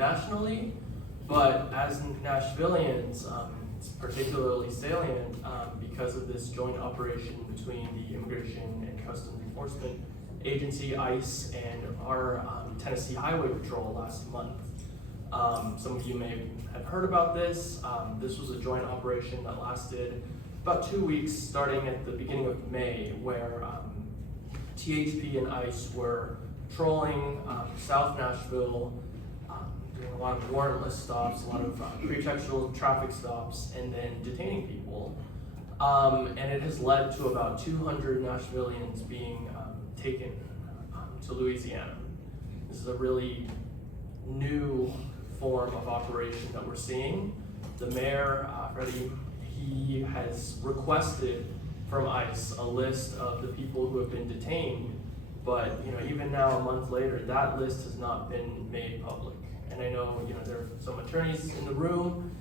nationally, but as Nashvillians, it's particularly salient because of this joint operation between the Immigration and Customs Enforcement Agency, ICE, and our Tennessee Highway Patrol last month. Some of you may have heard about this. This was a joint operation that lasted about 2 weeks, starting at the beginning of May, where THP and ICE were patrolling South Nashville, doing a lot of warrantless stops, a lot of pretextual traffic stops, and then detaining people. And it has led to about 200 Nashvillians being taken to Louisiana. This is a really new form of operation that we're seeing. The mayor, Freddie, he has requested from ICE a list of the people who have been detained, but even now, a month later, that list has not been made public. And I know there are some attorneys in the room.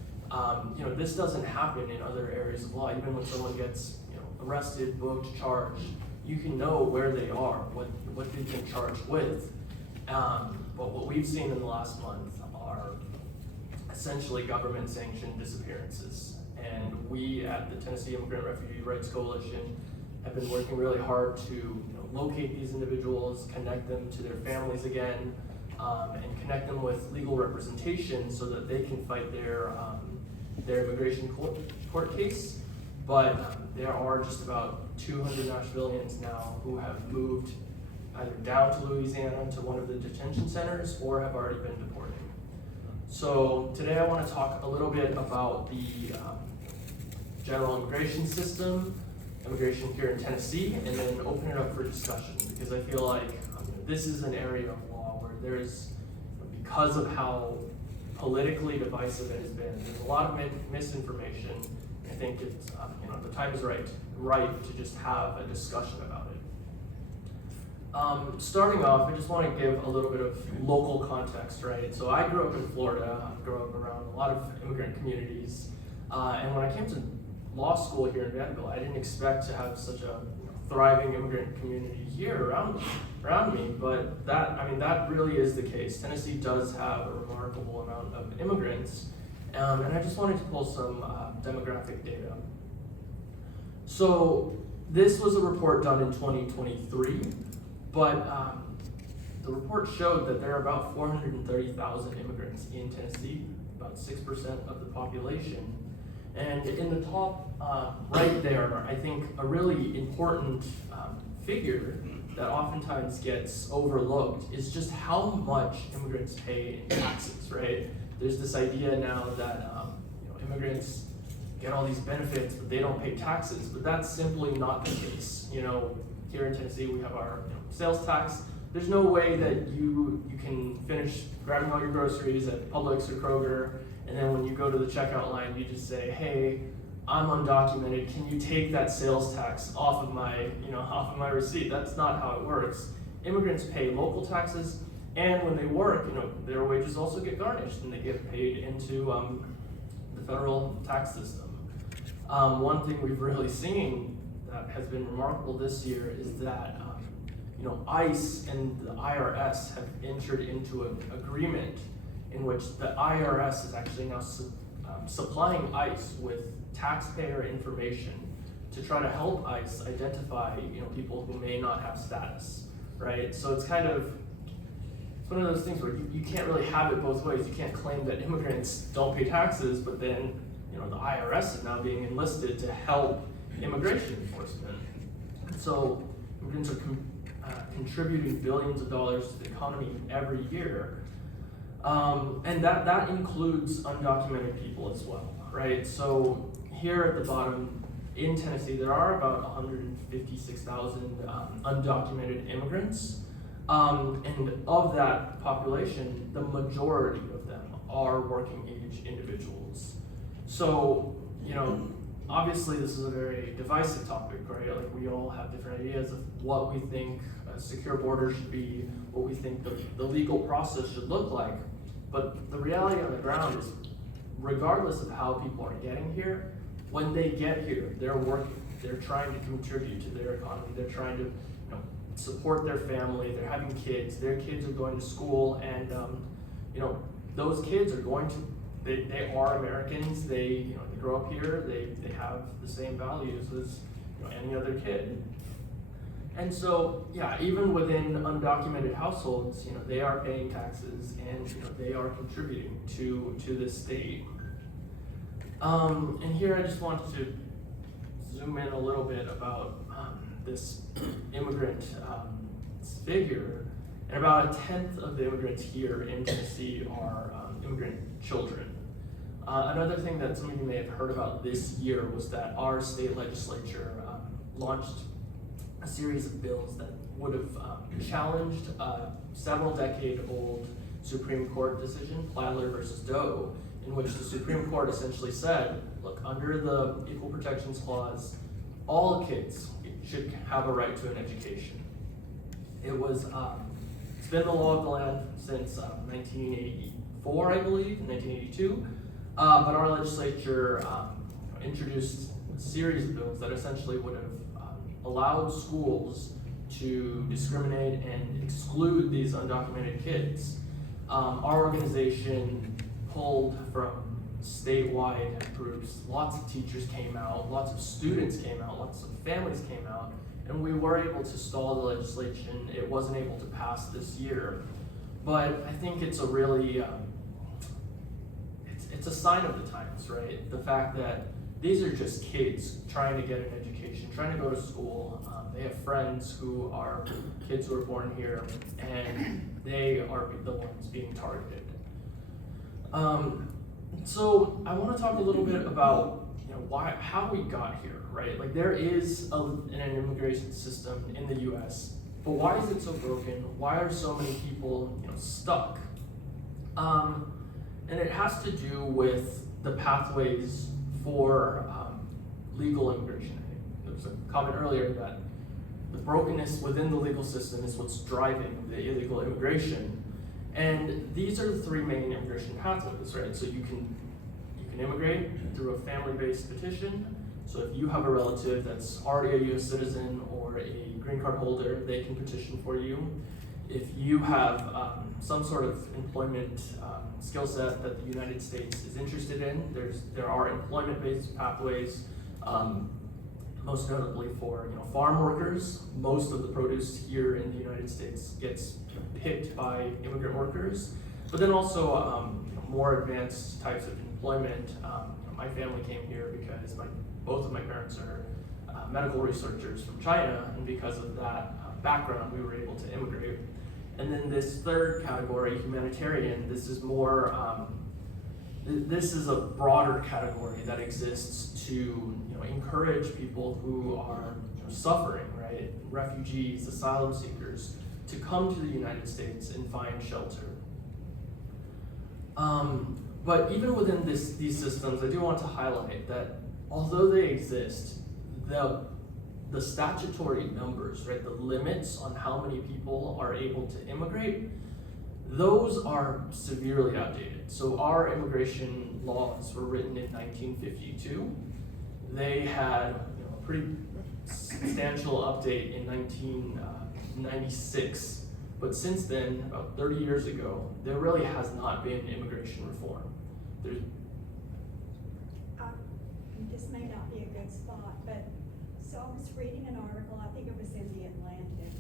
This doesn't happen in other areas of law. Even when someone gets arrested, booked, charged, you can know where they are, what they've been charged with. But what we've seen in the last month are essentially government-sanctioned disappearances. And we at the Tennessee Immigrant Refugee Rights Coalition have been working really hard to locate these individuals, connect them to their families again, and connect them with legal representation so that they can fight their immigration court case. But there are just about 200 Nashvillians now who have moved either down to Louisiana to one of the detention centers or have already been deported. So today I want to talk a little bit about the general immigration system, immigration here in Tennessee, and then open it up for discussion, because I feel like this is an area of law where there's, because of how politically divisive it has been, there's a lot of misinformation. I think it's, the time is right to just have a discussion about it. Starting off, I just want to give a little bit of local context, right? So I grew up in Florida. I grew up around a lot of immigrant communities. And when I came to law school here in Vanderbilt, I didn't expect to have such a thriving immigrant community here around me. But that really is the case. Tennessee does have a remarkable amount of immigrants. And I just wanted to pull some demographic data. So this was a report done in 2023, but the report showed that there are about 430,000 immigrants in Tennessee, about 6% of the population. And in the top right there, I think a really important figure that oftentimes gets overlooked is just how much immigrants pay in taxes, right? There's this idea now that immigrants get all these benefits, but they don't pay taxes, but that's simply not the case. Here in Tennessee, we have our sales tax. There's no way that you can finish grabbing all your groceries at Publix or Kroger, and then when you go to the checkout line, you just say, "Hey, I'm undocumented. Can you take that sales tax off of my receipt?" That's not how it works. Immigrants pay local taxes, and when they work, their wages also get garnished and they get paid into the federal tax system. One thing we've really seen that has been remarkable this year is that ICE and the IRS have entered into an agreement in which the IRS is actually now supplying ICE with taxpayer information to try to help ICE identify people who may not have status, right? So it's one of those things where you can't really have it both ways. You can't claim that immigrants don't pay taxes, but then the IRS is now being enlisted to help immigration enforcement. So immigrants are contributing billions of dollars to the economy every year. And that includes undocumented people as well, right? So here at the bottom, in Tennessee, there are about 156,000 undocumented immigrants. And of that population, the majority of them are working age individuals. So, obviously this is a very divisive topic, right? Like, we all have different ideas of what we think a secure border should be, what we think the legal process should look like. But the reality on the ground is, regardless of how people are getting here, when they get here, they're working, they're trying to contribute to their economy, they're trying to support their family, they're having kids, their kids are going to school, and those kids are going to, they are Americans, they grow up here, they have the same values as any other kid. And so, yeah, even within undocumented households, they are paying taxes and they are contributing to this state. And here I just wanted to zoom in a little bit about this immigrant figure. And about 1/10 of the immigrants here in Tennessee are immigrant children. Another thing that some of you may have heard about this year was that our state legislature launched a series of bills that would have challenged a several decade-old Supreme Court decision, Plyler versus Doe, in which the Supreme Court essentially said, look, under the Equal Protections Clause, all kids should have a right to an education. It was, it's been the law of the land since 1984, I believe, 1982, but our legislature introduced a series of bills that essentially would have allowed schools to discriminate and exclude these undocumented kids. Our organization pulled from statewide groups. Lots of teachers came out, lots of students came out, lots of families came out, and we were able to stall the legislation. It wasn't able to pass this year, but I think it's a really, it's a sign of the times, right? The fact that these are just kids trying to get an education, trying to go to school. They have friends who are kids who are born here, and they are the ones being targeted. So I want to talk a little bit about how we got here, right? Like there is an immigration system in the U.S., but why is it so broken? Why are so many people stuck? And it has to do with the pathways for legal immigration. I think there was a comment earlier that the brokenness within the legal system is what's driving the illegal immigration. And these are the three main immigration pathways, right? So you can immigrate through a family-based petition. So if you have a relative that's already a U.S. citizen or a green card holder, they can petition for you. If you have some sort of employment skill set that the United States is interested in, there are employment-based pathways, most notably for farm workers. Most of the produce here in the United States gets picked by immigrant workers, but then also more advanced types of employment. My family came here because both of my parents are medical researchers from China, and because of that background, we were able to immigrate. And then this third category, humanitarian, this is more, this is a broader category that exists to encourage people who are suffering, right? Refugees, asylum seekers, to come to the United States and find shelter. But even within these systems, I do want to highlight that although they exist, the statutory numbers, right, the limits on how many people are able to immigrate, those are severely outdated. So our immigration laws were written in 1952. They had a pretty substantial update in 1996. But since then, about 30 years ago, there really has not been immigration reform. This may not be a good spot, but so I was reading an article, I think it was in the Atlantic,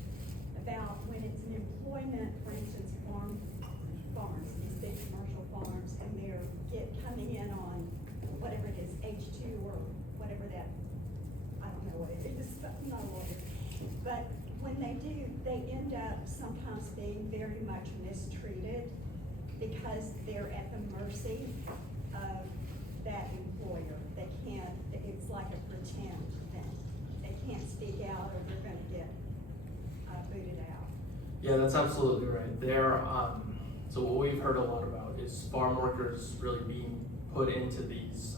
about when it's an employment, for instance, farms, these big commercial farms, and they're coming in on whatever it is, H2 or whatever that, I don't know what it is, I'm not a lawyer. But when they do, they end up sometimes being very much mistreated because they're at the mercy of that employer. They can't, it's like a pretend thing. They can't speak out or they're gonna get booted out. Yeah, that's absolutely right. So what we've heard a lot about is farm workers really being put into these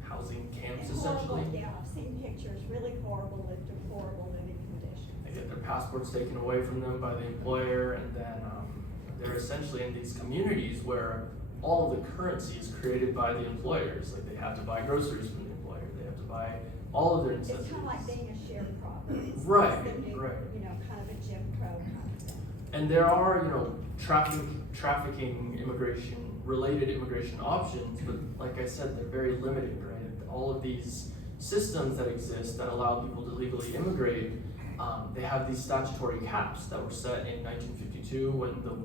housing camps, And essentially. horrible, yeah, I've seen pictures, really horrible, deplorable living conditions. They get their passports taken away from them by the employer, and then they're essentially in these communities where all of the currency is created by the employers. Like they have to buy groceries from the employer, they have to buy all of their necessities. It's kind of like being a sharecropper. Right, It's the new, right. kind of a Jim Crow kind of thing. And there are, trafficking related immigration options, but like I said, they're very limited, right? All of these systems that exist that allow people to legally immigrate, they have these statutory caps that were set in 1952 when the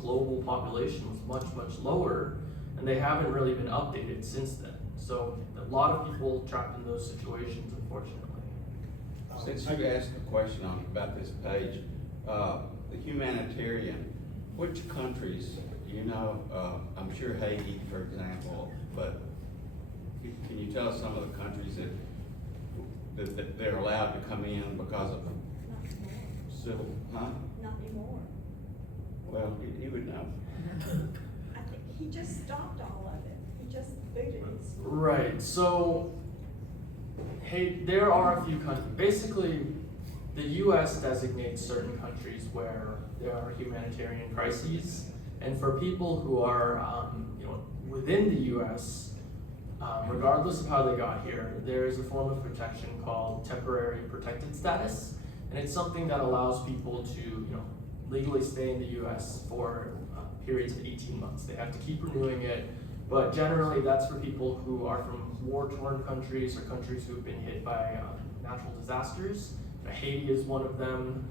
global population was much, much lower, and they haven't really been updated since then. So a lot of people trapped in those situations, unfortunately. Since you asked a question about this page, the humanitarian, which countries, I'm sure Haiti, for example, but can you tell us some of the countries that they're allowed to come in because of Not anymore. civil, huh? Not anymore. Well, you would know. I think he just stopped all of it. He just booted it. Right, so, hey, there are a few countries. Basically, the US designates certain countries where there are humanitarian crises. And for people who are, within the US, regardless of how they got here, there is a form of protection called temporary protected status. And it's something that allows people to, legally stay in the US for periods of 18 months. They have to keep renewing it, but generally that's for people who are from war-torn countries or countries who have been hit by natural disasters. Haiti is one of them.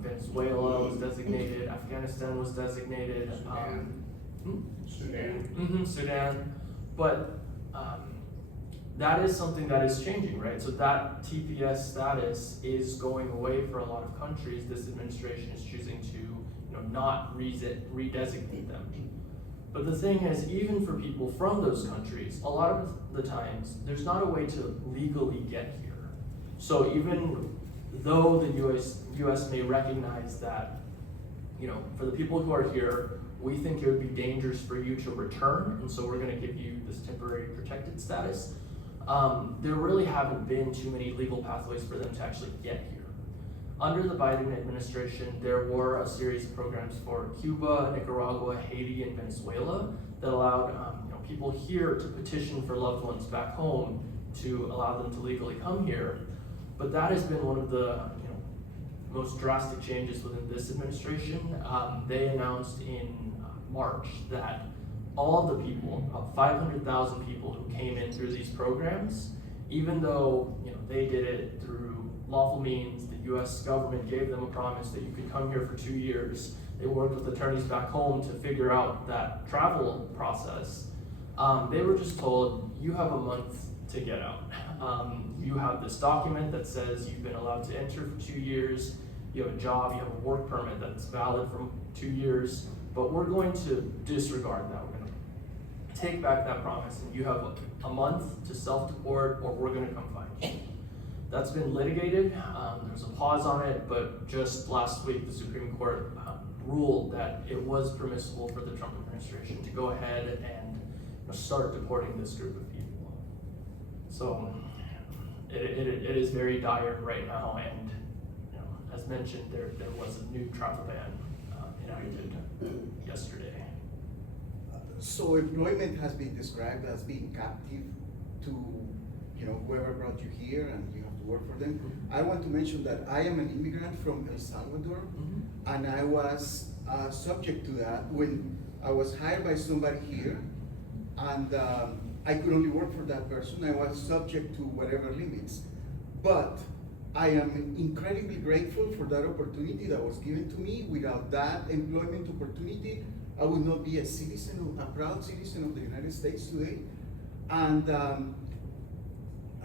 Venezuela was designated. Afghanistan was designated. Sudan. Sudan. But that is something that is changing, right? So that TPS status is going away for a lot of countries. This administration is choosing to, not redesignate them. But the thing is, even for people from those countries, a lot of the times, there's not a way to legally get here. So even though the US may recognize that, for the people who are here, we think it would be dangerous for you to return, and so we're gonna give you this temporary protected status. There really haven't been too many legal pathways for them to actually get here. Under the Biden administration, there were a series of programs for Cuba, Nicaragua, Haiti, and Venezuela that allowed people here to petition for loved ones back home to allow them to legally come here. But that has been one of the most drastic changes within this administration. They announced in March that all of the people, about 500,000 people who came in through these programs, even though they did it through lawful means, the U.S. government gave them a promise that you could come here for 2 years. They worked with attorneys back home to figure out that travel process. They were just told, you have a month to get out. You have this document that says you've been allowed to enter for 2 years. You have a job, you have a work permit that's valid for 2 years, but we're going to disregard that. We're going to take back that promise, and you have a month to self-deport, or we're going to come find you. That's been litigated. There's a pause on it, but just last week, the Supreme Court ruled that it was permissible for the Trump administration to go ahead and start deporting this group of people. So it is very dire right now, and as mentioned, there was a new travel ban enacted yesterday. So employment has been described as being captive to whoever brought you here, and you have to work for them. I want to mention that I am an immigrant from El Salvador, and I was subject to that when I was hired by somebody here, and I could only work for that person. I was subject to whatever limits. But I am incredibly grateful for that opportunity that was given to me. Without that employment opportunity, I would not be a proud citizen of the United States today. And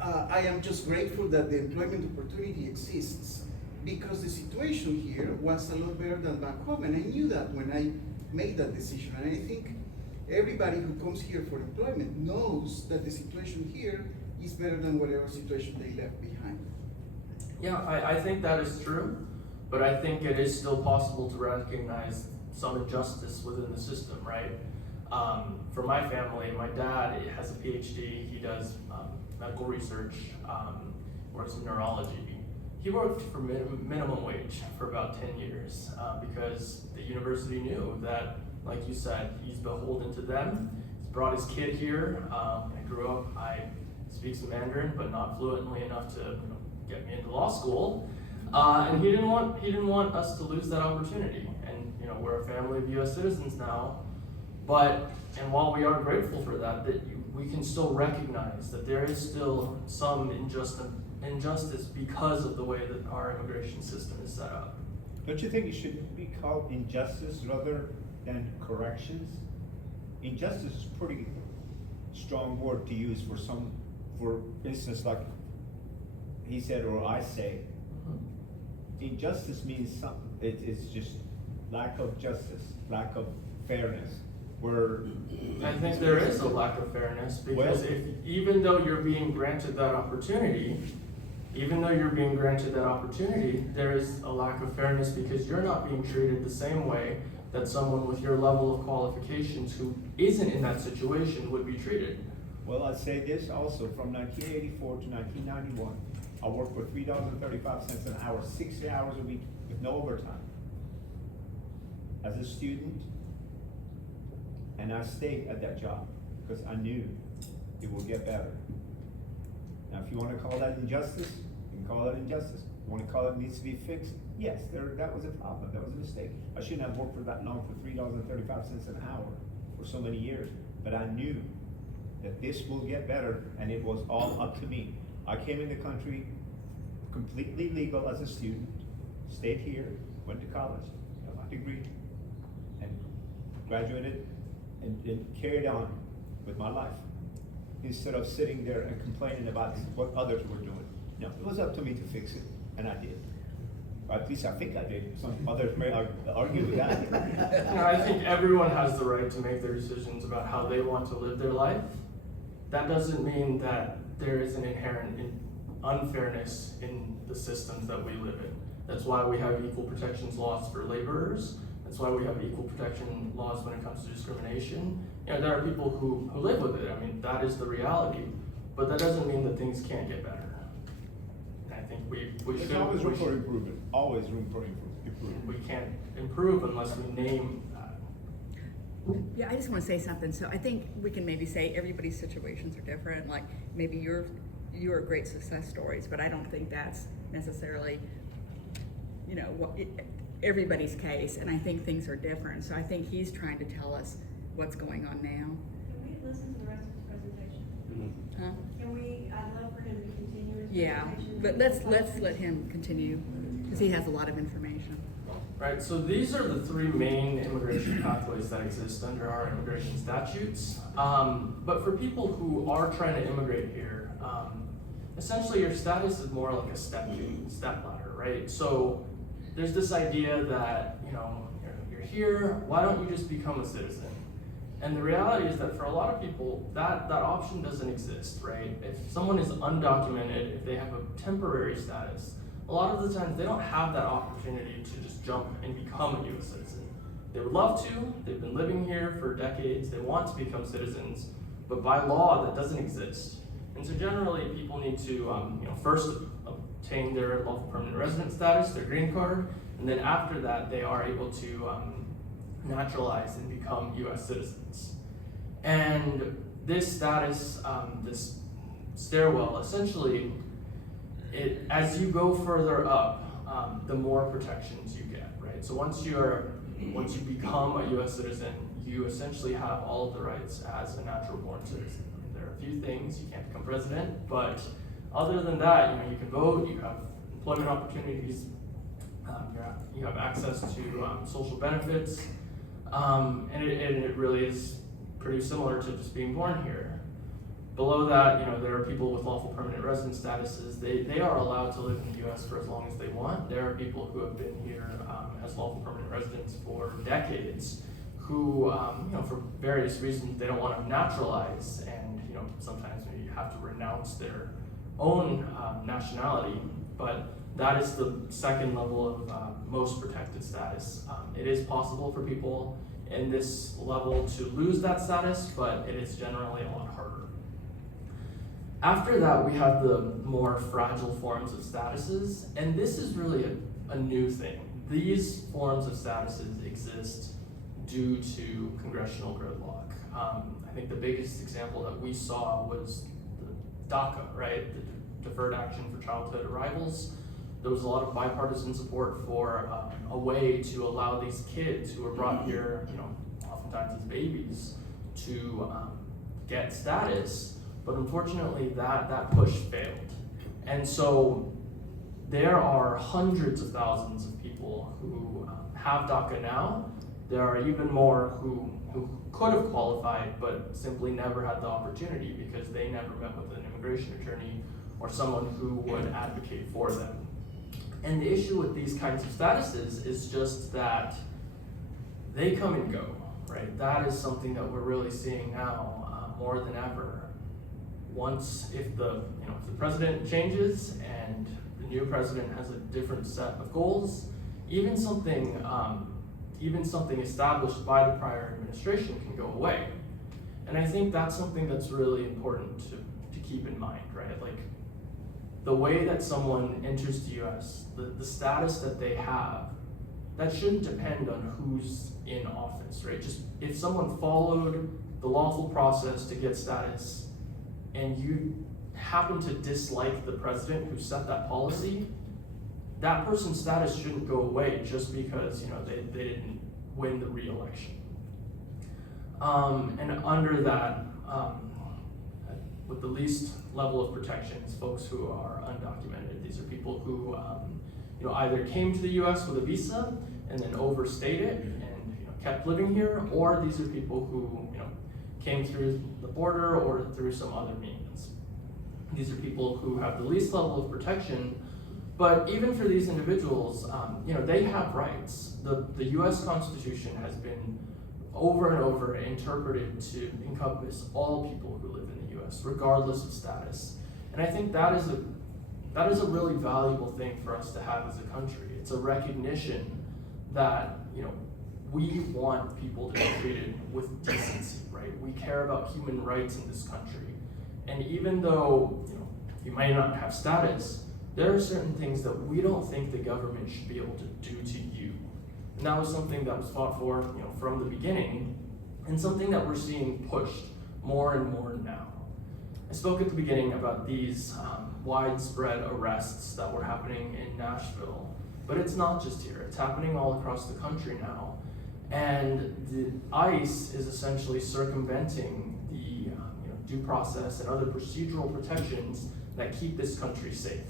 I am just grateful that the employment opportunity exists, because the situation here was a lot better than back home. And I knew that when I made that decision. And I think everybody who comes here for employment knows that the situation here is better than whatever situation they left behind. Yeah, I think that is true, but I think it is still possible to recognize some injustice within the system, right? For my family, my dad has a PhD, he does medical research, works in neurology. He worked for minimum wage for about 10 years because the university knew that, like you said, he's beholden to them. He's brought his kid here. I grew up, I speak some Mandarin, but not fluently enough to get me into law school. And he didn't want us to lose that opportunity. And you know, we're a family of US citizens now. But, and while we are grateful for that, we can still recognize that there is still some injustice because of the way that our immigration system is set up. Don't you think it should be called injustice rather than corrections? Injustice is a pretty strong word to use for instance, like he said or I say. Injustice means something, it's just lack of justice, lack of fairness, where. I think there is a lack of fairness because even though you're being granted that opportunity, there is a lack of fairness because you're not being treated the same way that someone with your level of qualifications who isn't in that situation would be treated. Well, I'd say this also, from 1984 to 1991, I worked for $3.35 an hour, 60 hours a week with no overtime. As a student, and I stayed at that job because I knew it would get better. Now, if you want to call that injustice, you can call that injustice. You want to call it needs to be fixed? Yes, that was a problem, that was a mistake. I shouldn't have worked for that long for $3.35 an hour for so many years, but I knew that this will get better, and it was all up to me. I came in the country completely legal as a student, stayed here, went to college, got my degree, and graduated and carried on with my life, instead of sitting there and complaining about what others were doing. No, it was up to me to fix it, and I did. Or at least I think I did. Some others may argue with that. You know, I think everyone has the right to make their decisions about how they want to live their life. That doesn't mean that there is an inherent unfairness in the systems that we live in. That's why we have equal protections laws for laborers. That's why we have equal protection laws when it comes to discrimination. You know, there are people who live with it. I mean, that is the reality. But that doesn't mean that things can't get better. And I think we There's should. always room for improvement. Always room for improvement. We can't improve unless we name that. Yeah, I just want to say something. So I think we can maybe say everybody's situations are different. Like maybe you're great success stories, but I don't think that's necessarily, you know, everybody's case. And I think things are different. So I think he's trying to tell us what's going on now. Can we listen to the rest of his presentation? Huh? Can we, I'd love for him to continue his Yeah, presentation. but let's let him continue because he has a lot of information. Right, so these are the three main immigration pathways that exist under our immigration statutes. But for people who are trying to immigrate here, essentially your status is more like a step ladder, right? So there's this idea that, you know, you're here, why don't you just become a citizen? And the reality is that for a lot of people, that option doesn't exist, right? If someone is undocumented, if they have a temporary status, a lot of the times they don't have that opportunity to just jump and become a U.S. citizen. They would love to, they've been living here for decades, they want to become citizens, but by law that doesn't exist. And so generally people need to first obtain their lawful permanent resident status, their green card, and then after that they are able to naturalize and become U.S. citizens. And this status, this stairwell, essentially, as you go further up, the more protections you get, right? So once you become a U.S. citizen, you essentially have all of the rights as a natural born citizen. I mean, there are a few things, you can't become president, but other than that, you can vote, you have employment opportunities, you have access to social benefits, and it really is pretty similar to just being born here. Below that, there are people with lawful permanent resident statuses. They are allowed to live in the U.S. for as long as they want. There are people who have been here as lawful permanent residents for decades who, for various reasons, they don't want to naturalize, and sometimes you have to renounce their own nationality. But that is the second level of most protected status. It is possible for people in this level to lose that status, but it is generally a lot harder. After that, we have the more fragile forms of statuses, and this is really a new thing. These forms of statuses exist due to congressional gridlock. I think the biggest example that we saw was the DACA, right? The Deferred Action for Childhood Arrivals. there was a lot of bipartisan support for a way to allow these kids who were brought here, oftentimes as babies, to get status. But unfortunately, that push failed. And so there are hundreds of thousands of people who have DACA now. There are even more who could have qualified but simply never had the opportunity because they never met with an immigration attorney or someone who would advocate for them. And the issue with these kinds of statuses is just that they come and go, right? That is something that we're really seeing now more than ever. Once, if the president changes and the new president has a different set of goals, even something established by the prior administration can go away. And I think that's something that's really important to keep in mind, right? Like, the way that someone enters the US, the status that they have, that shouldn't depend on who's in office, right? Just if someone followed the lawful process to get status and you happen to dislike the president who set that policy, that person's status shouldn't go away just because they didn't win the re-election. And under that, with the least level of protections, folks who are undocumented. These are people who either came to the U.S. with a visa and then overstayed it and kept living here, or these are people who came through the border or through some other means. These are people who have the least level of protection, but even for these individuals, they have rights. The U.S. Constitution has been over and over interpreted to encompass all people who live in the U.S., regardless of status. And I think that is a really valuable thing for us to have as a country. It's a recognition that we want people to be treated with decency, right? We care about human rights in this country. And even though you might not have status, there are certain things that we don't think the government should be able to do to you. And that was something that was fought for from the beginning, and something that we're seeing pushed more and more now. I spoke at the beginning about these widespread arrests that were happening in Nashville, but it's not just here. It's happening all across the country now. And the ICE is essentially circumventing the due process and other procedural protections that keep this country safe.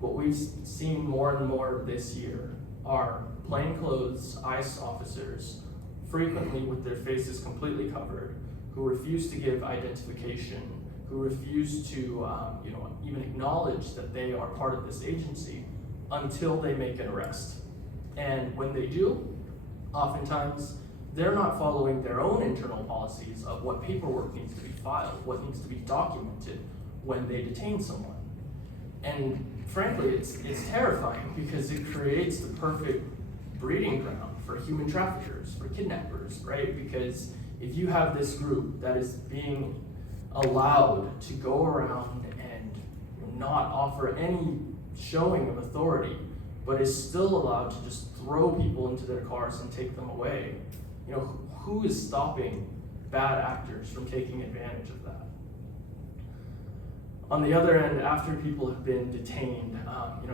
What we've seen more and more this year are plainclothes ICE officers, frequently with their faces completely covered, who refuse to give identification, who refuse to even acknowledge that they are part of this agency until they make an arrest. And when they do, oftentimes they're not following their own internal policies of what paperwork needs to be filed, what needs to be documented when they detain someone. And frankly, it's terrifying because it creates the perfect breeding ground for human traffickers, for kidnappers, right? Because if you have this group that is being allowed to go around and not offer any showing of authority, but is still allowed to just throw people into their cars and take them away, who is stopping bad actors from taking advantage of that? On the other end, after people have been detained,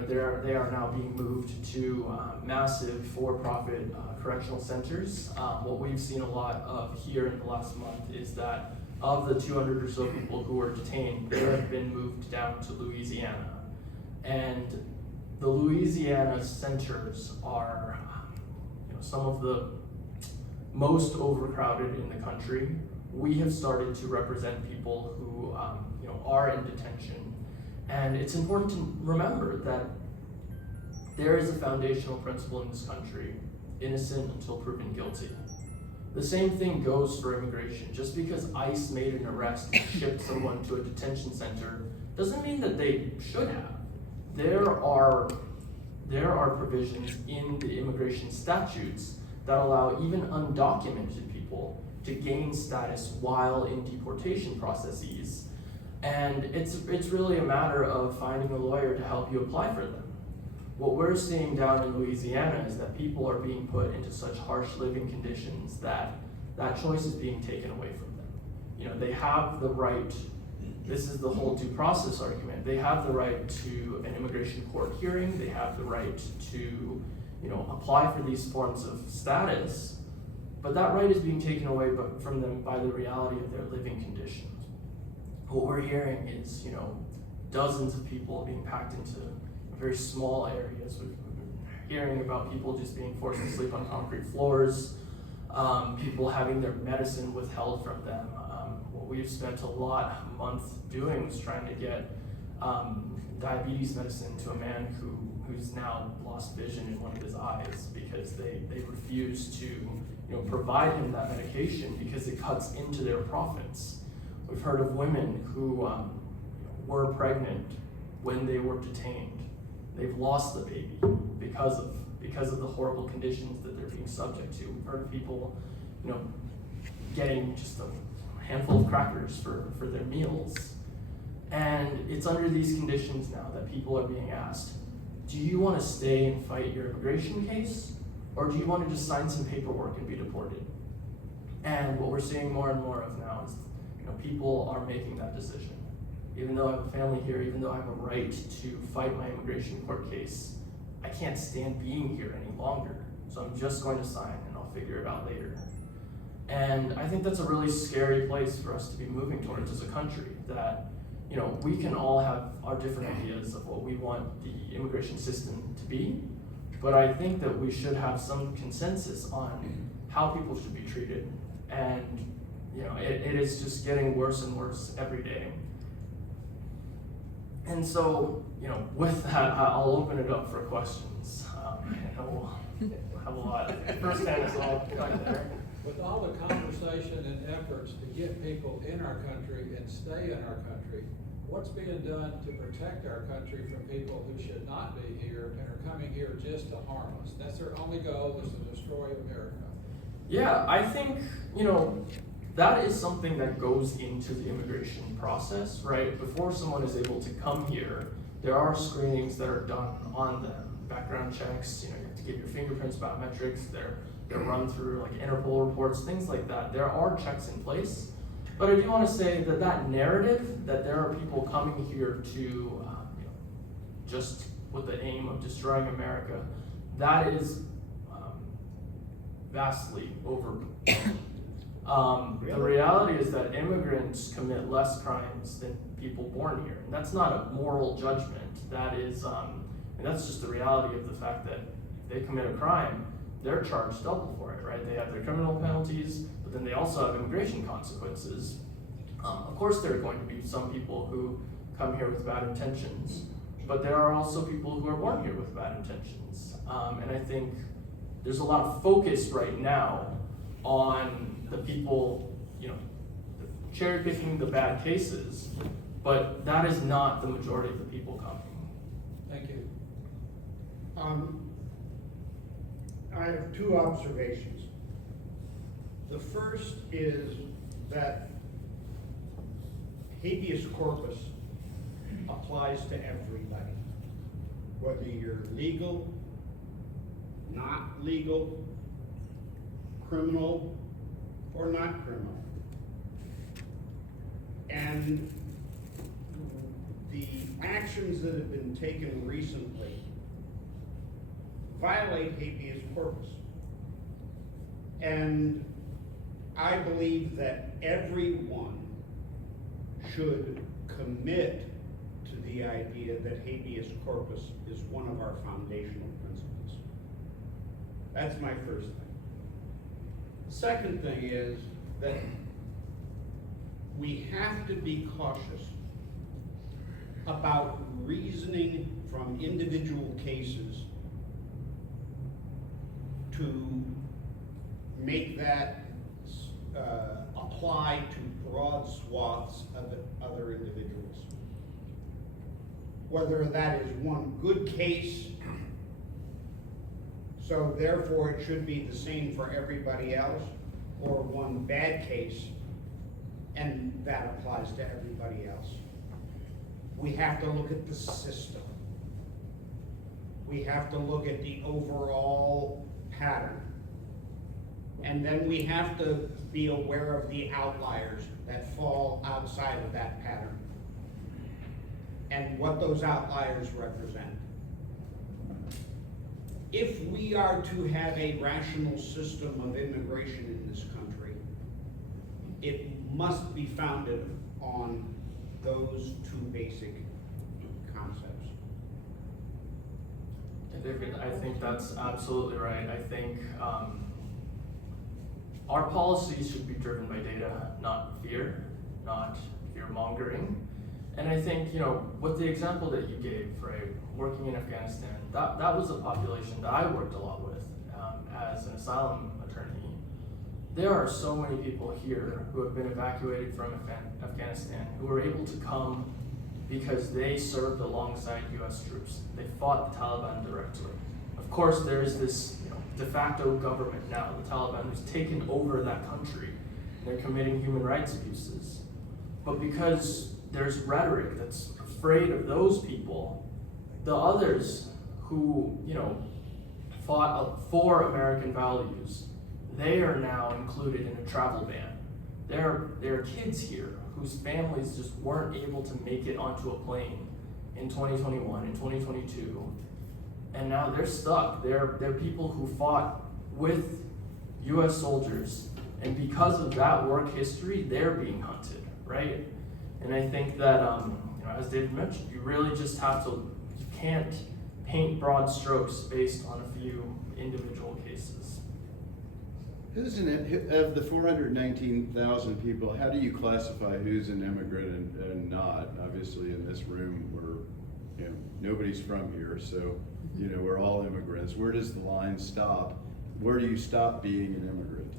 they are now being moved to massive for-profit correctional centers. What we've seen a lot of here in the last month is that of the 200 or so people who were detained, they have been moved down to Louisiana. And the Louisiana centers are some of the most overcrowded in the country. We have started to represent people who are in detention. And it's important to remember that there is a foundational principle in this country: innocent until proven guilty. The same thing goes for immigration. Just because ICE made an arrest and shipped someone to a detention center doesn't mean that they should have. There are provisions in the immigration statutes that allow even undocumented people to gain status while in deportation processes. And it's really a matter of finding a lawyer to help you apply for them. What we're seeing down in Louisiana is that people are being put into such harsh living conditions that that choice is being taken away from them. They have the right this is the whole due process argument. They have the right to an immigration court hearing, they have the right to, apply for these forms of status, but that right is being taken away from them by the reality of their living conditions. What we're hearing is, dozens of people being packed into very small areas. We're hearing about people just being forced to sleep on concrete floors, people having their medicine withheld from them. What we've spent a month doing was trying to get diabetes medicine to a man who's now lost vision in one of his eyes because they refuse to provide him that medication because it cuts into their profits. We've heard of women who were pregnant when they were detained. They've lost the baby because of the horrible conditions that they're being subject to. We've heard of people, getting just a handful of crackers for their meals. And it's under these conditions now that people are being asked, do you want to stay and fight your immigration case? Or do you want to just sign some paperwork and be deported? And what we're seeing more and more of now is, people are making that decision. Even though I have a family here, even though I have a right to fight my immigration court case, I can't stand being here any longer. So I'm just going to sign and I'll figure it out later. And I think that's a really scary place for us to be moving towards as a country, that we can all have our different ideas of what we want the immigration system to be, but I think that we should have some consensus on how people should be treated. And it is just getting worse and worse every day. And so, with that, I'll open it up for questions. And we'll have a lot. First hand is all back there. With all the conversation and efforts to get people in our country and stay in our country, what's being done to protect our country from people who should not be here and are coming here just to harm us? That's their only goal, is to destroy America. Yeah, I think, that is something that goes into the immigration process, right? Before someone is able to come here, there are screenings that are done on them. Background checks, you have to get your fingerprints, biometrics, they're run through like Interpol reports, things like that. There are checks in place. But I do want to say that narrative that there are people coming here to just with the aim of destroying America, that is vastly overblown. The reality is that immigrants commit less crimes than people born here. And that's not a moral judgment. That is, and that's just the reality of the fact that if they commit a crime, they're charged double for it, right? They have their criminal penalties, but then they also have immigration consequences. Of course, there are going to be some people who come here with bad intentions, but there are also people who are born here with bad intentions. And I think there's a lot of focus right now on the people, cherry picking the bad cases, but that is not the majority of the people coming. Thank you. I have two observations. The first is that habeas corpus applies to everybody, whether you're legal, not legal, criminal, or not criminal. And the actions that have been taken recently violate habeas corpus. And I believe that everyone should commit to the idea that habeas corpus is one of our foundational principles. That's my first thing. The second thing is that we have to be cautious about reasoning from individual cases to make that apply to broad swaths of other individuals. Whether that is one good case, so therefore it should be the same for everybody else, or one bad case, and that applies to everybody else. We have to look at the system. We have to look at the overall pattern. And then we have to be aware of the outliers that fall outside of that pattern and what those outliers represent. If we are to have a rational system of immigration in this country, it must be founded on those two basic concepts. David, I think that's absolutely right. I think our policies should be driven by data, not fear, not fear mongering. And I think, you know, with the example that you gave, right, working in Afghanistan, that was a population that I worked a lot with as an asylum attorney. There are so many people here who have been evacuated from Afghanistan who were able to come because they served alongside US troops. They fought the Taliban directly. Of course, there is this, you know, de facto government now, the Taliban, who's taken over that country. They're committing human rights abuses. But because there's rhetoric that's afraid of those people, the others who, you know, fought for American values, they are now included in a travel ban. There are kids here whose families just weren't able to make it onto a plane in 2021, in 2022, and now they're stuck. They're people who fought with US soldiers, and because of that work history, they're being hunted, right? And I think that, you know, as David mentioned, you really just have to, you can't paint broad strokes based on a few individual cases. Who's of the 419,000 people, how do you classify who's an immigrant and not? Obviously in this room, you know, nobody's from here, so, you know, we're all immigrants. Where does the line stop? Where do you stop being an immigrant?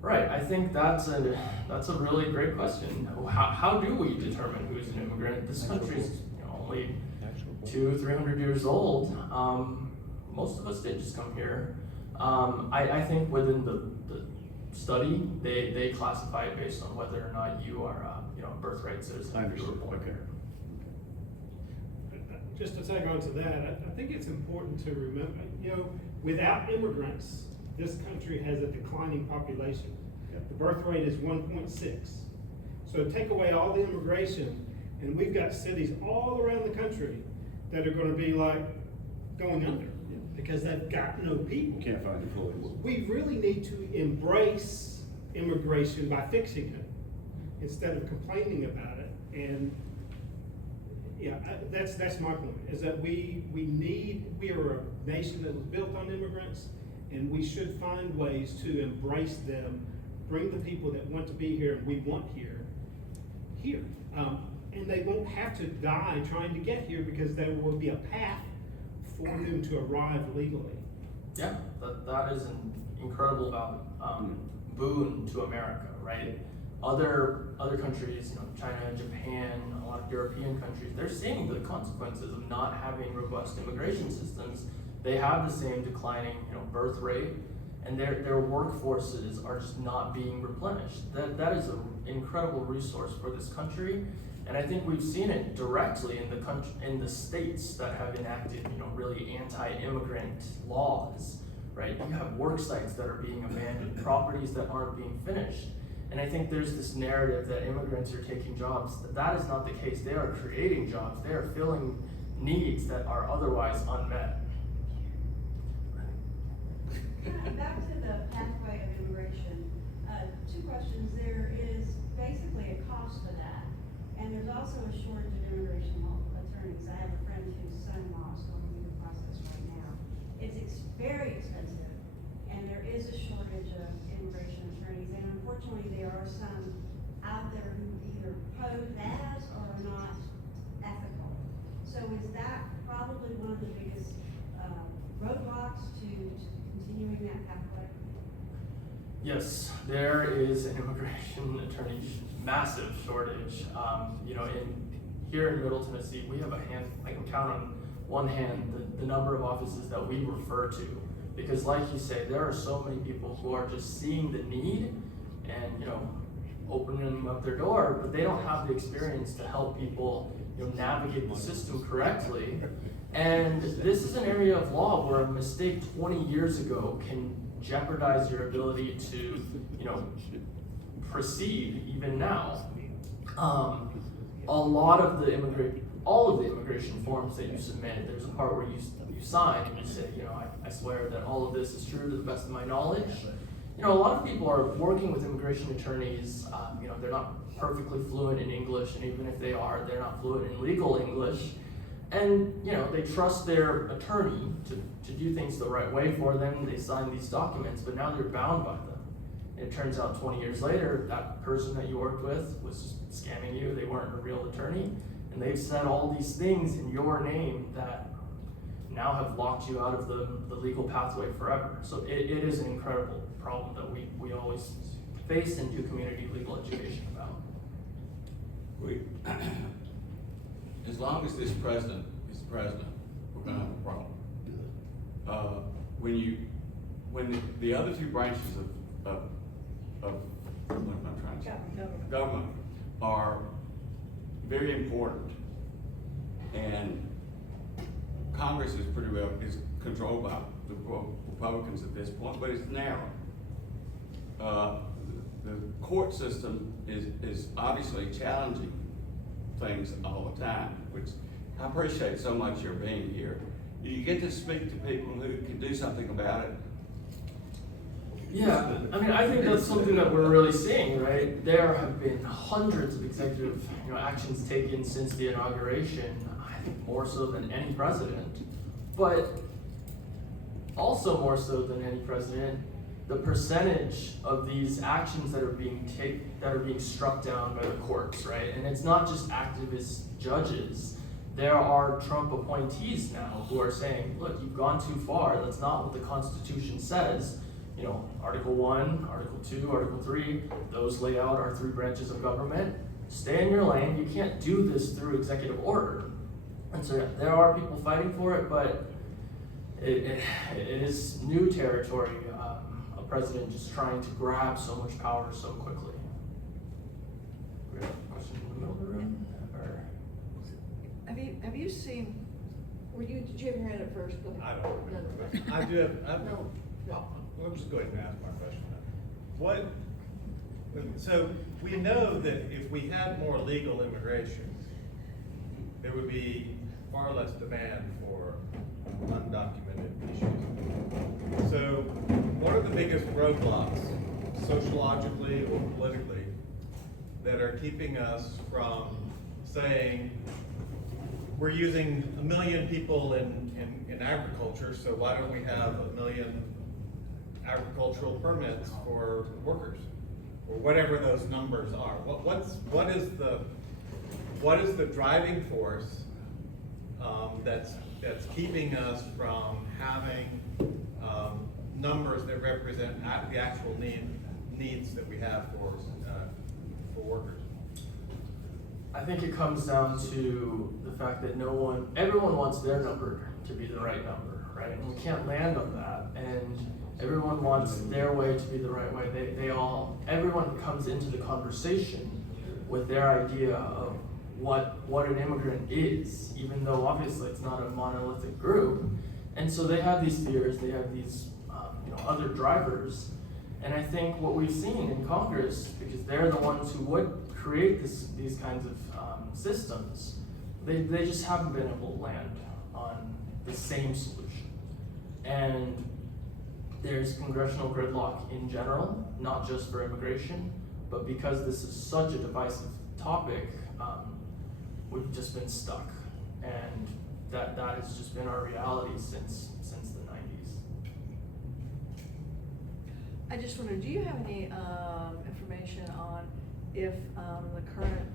Right, I think that's a really great question. How do we determine who's an immigrant? This country's, you know, only 200-300 years old. Most of us did just come here. I think within the study, they classify it based on whether or not you are, you know, a birthright citizen if you were born here. Just to tag on to that, I think it's important to remember, you know, without immigrants, this country has a declining population. The birth rate is 1.6. So take away all the immigration, and we've got cities all around the country that are going to be like going under because they've got no people. Can't find employees. We really need to embrace immigration by fixing it instead of complaining about it. And yeah, that's my point, is that we are a nation that was built on immigrants, and we should find ways to embrace them, bring the people that want to be here and we want here. And they won't have to die trying to get here because there will be a path for them to arrive legally. Yeah, that is an incredible boon to America, right? Other countries, you know, China, Japan, a lot of European countries, they're seeing the consequences of not having robust immigration systems. They have the same declining, you know, birth rate, and their workforces are just not being replenished. That is an incredible resource for this country, and I think we've seen it directly in the states that have enacted, you know, really anti-immigrant laws, right? You have work sites that are being abandoned, properties that aren't being finished. And I think there's this narrative that immigrants are taking jobs. That is not the case. They are creating jobs. They are filling needs that are otherwise unmet. Back to the pathway of immigration, two questions. There is basically a cost to that, and there's also a shortage of immigration attorneys. I have a friend whose son-in-law is going through the process right now. It's very expensive, and there is a shortage of immigration attorneys, and unfortunately there are some out there who either pose as or are not ethical. So is that probably one of the biggest roadblocks to continuing that pathway? Yes, there is an immigration attorney massive shortage. You know, here in Middle Tennessee, we have I can count on one hand the number of offices that we refer to, because like you say, there are so many people who are just seeing the need and, you know, opening up their door, but they don't have the experience to help people, you know, navigate the system correctly. And this is an area of law where a mistake 20 years ago can jeopardize your ability to, you know, proceed even now. All of the immigration forms that you submit, there's a part where you sign and you say, I swear that all of this is true to the best of my knowledge. A lot of people are working with immigration attorneys, they're not perfectly fluent in English, and even if they are, they're not fluent in legal English. And, they trust their attorney to do things the right way for them. They sign these documents, but now they're bound by them. And it turns out 20 years later, that person that you worked with was just scamming you. They weren't a real attorney. And they've said all these things in your name that now have locked you out of the legal pathway forever. So it is an incredible problem that we always face and do community legal education about. As long as this president is president, we're gonna have a problem. When the other two branches of what am I trying to say? Government are very important, and Congress is pretty well controlled by the Republicans at this point, but it's narrow. The court system is obviously challenging things all the time, which I appreciate so much your being here. You get to speak to people who can do something about it. Yeah, I think that's something that we're really seeing, right? There have been hundreds of executive, actions taken since the inauguration, I think more so than any president. But also more so than any president, the percentage of these actions that are being struck down by the courts, right? And it's not just activist judges. There are Trump appointees now who are saying, look, you've gone too far. That's not what the Constitution says. Article 1, Article 2, Article 3, those lay out our three branches of government. Stay in your lane. You can't do this through executive order. And so there are people fighting for it, but it is new territory. A president just trying to grab so much power so quickly. We have a question in the middle of the room? Or? Have you seen, did you have your hand up first? Go ahead. I don't remember. No. I do have, No. well, let's just go ahead and ask my question. So we know that if we had more legal immigration, there would be far less demand for undocumented issues. So what are the biggest roadblocks, sociologically or politically, that are keeping us from saying, we're using 1 million people in agriculture, so why don't we have 1 million agricultural permits for workers, or whatever those numbers are? What is the driving force that's keeping us from having numbers that represent the actual needs that we have for workers? I think it comes down to the fact that everyone wants their number to be the right number, right? And we can't land on that. And everyone wants their way to be the right way. Everyone comes into the conversation with their idea of what an immigrant is, even though obviously it's not a monolithic group. And so they have these fears, they have these other drivers. And I think what we've seen in Congress, because they're the ones who would create these kinds of systems, they just haven't been able to land on the same solution. And there's congressional gridlock in general, not just for immigration, but because this is such a divisive topic, we've just been stuck. And that has just been our reality since the 90s. I just wonder, do you have any information on if the current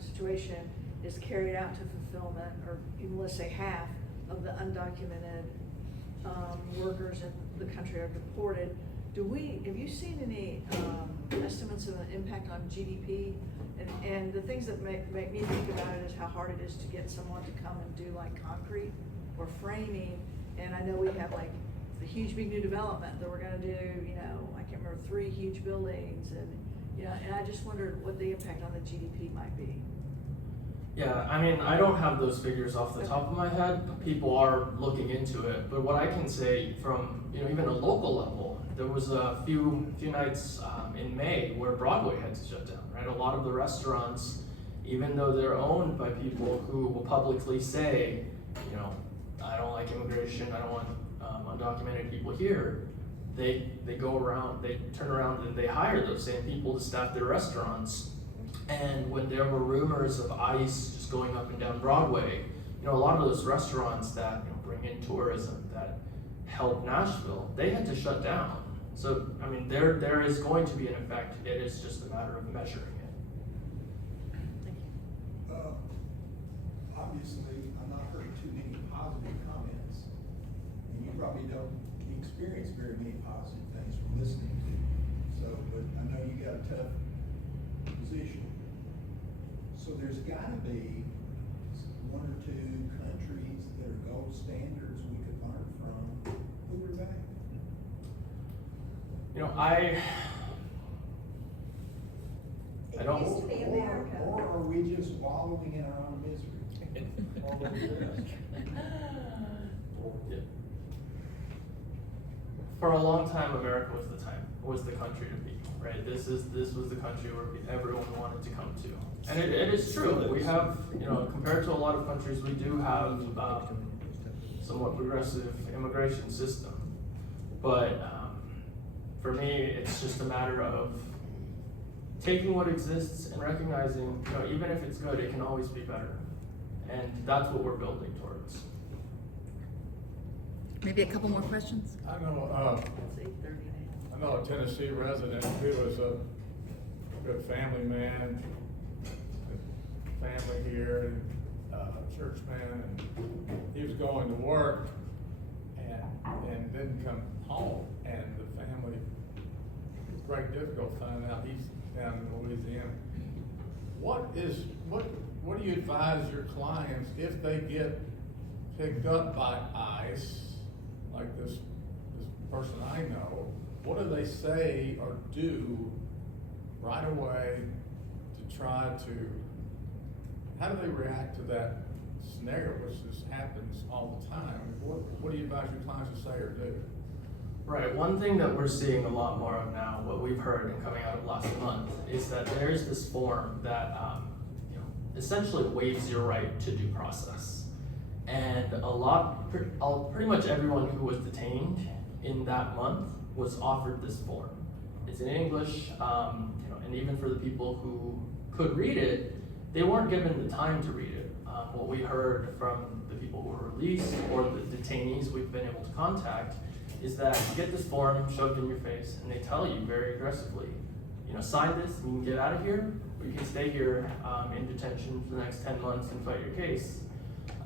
situation is carried out to fulfillment, or even let's say half of the undocumented workers in the country are deported? Have you seen any estimates of an impact on GDP? And the things that make me think about it is how hard it is to get someone to come and do like concrete or framing. And I know we have like the huge big new development that we're gonna do, I can't remember, 3 huge buildings, and and I just wondered what the impact on the GDP might be. Yeah, I mean, I don't have those figures off the top of my head. People are looking into it, but what I can say from, you know, even a local level, there was a few nights in May where Broadway had to shut down, right? A lot of the restaurants, even though they're owned by people who will publicly say, you know, I don't like immigration, I don't want undocumented people here, they go around, they turn around and they hire those same people to staff their restaurants. And when there were rumors of ICE just going up and down Broadway, you know, a lot of those restaurants that, you know, bring in tourism, that help Nashville, they had to shut down. So, I mean, there is going to be an effect. It is just a matter of measuring it. Obviously, I've not heard too many positive comments, and you probably don't experience very many positive things from listening to you. So, but I know you got a tough position. So there's gotta be one or two countries that are gold standards we could learn from. Who are they? You know, I don't. It used to be America. Or are we just wallowing in our own misery? All over the rest. Yeah. For a long time, America was the country to be, right? This was the country where everyone wanted to come to. And it is true, we have, you know, compared to a lot of countries, we do have somewhat progressive immigration system. But for me, it's just a matter of taking what exists and recognizing, you know, even if it's good, it can always be better. And that's what we're building towards. Maybe a couple more questions? I know a Tennessee resident who was a good family man, family here, church man, and he was going to work and didn't come home, and the family, it was great difficult finding out he's down in Louisiana. What do you advise your clients if they get picked up by ICE, like this person I know? What do they say or do right away to try to, how do they react to that scenario, which just happens all the time? What do you advise your clients to say or do? Right, one thing that we're seeing a lot more of now, what we've heard and coming out of last month, is that there's this form that you know, essentially waives your right to due process. And pretty much everyone who was detained in that month was offered this form. It's in English, you know, and even for the people who could read it, they weren't given the time to read it. What we heard from the people who were released or the detainees we've been able to contact is that you get this form shoved in your face and they tell you very aggressively, you know, sign this and you can get out of here, or you can stay here in detention for the next 10 months and fight your case.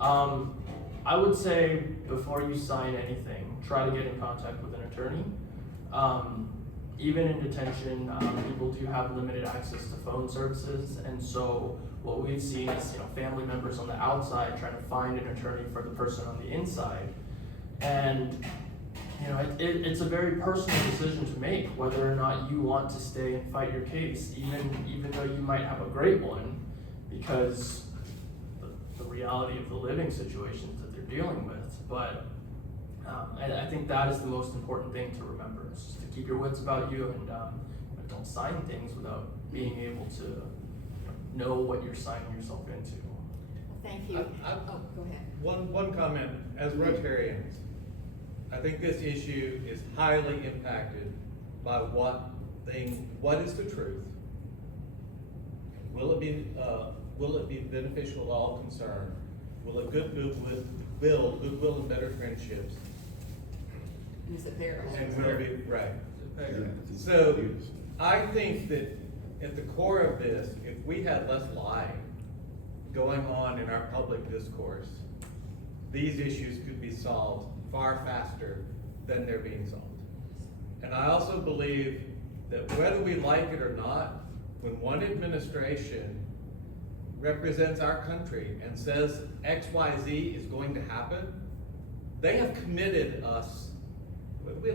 I would say before you sign anything, try to get in contact with an attorney. Even in detention, people do have limited access to phone services, and so what we've seen is, you know, family members on the outside trying to find an attorney for the person on the inside. And you know, it's a very personal decision to make whether or not you want to stay and fight your case, even though you might have a great one, because the reality of the living situations that they're dealing with. But I think that is the most important thing to remember, is just to keep your wits about you and don't sign things without being able to know what you're signing yourself into. Thank you. Go ahead. One comment, as Rotarians, I think this issue is highly impacted by what is the truth? Will it be beneficial to all concerned? Will it build goodwill and better friendships? And is it fair? And will it be, right. So I think that at the core of this, if we had less lying going on in our public discourse, these issues could be solved far faster than they're being solved. And I also believe that whether we like it or not, when one administration represents our country and says XYZ is going to happen, they have committed us, whether we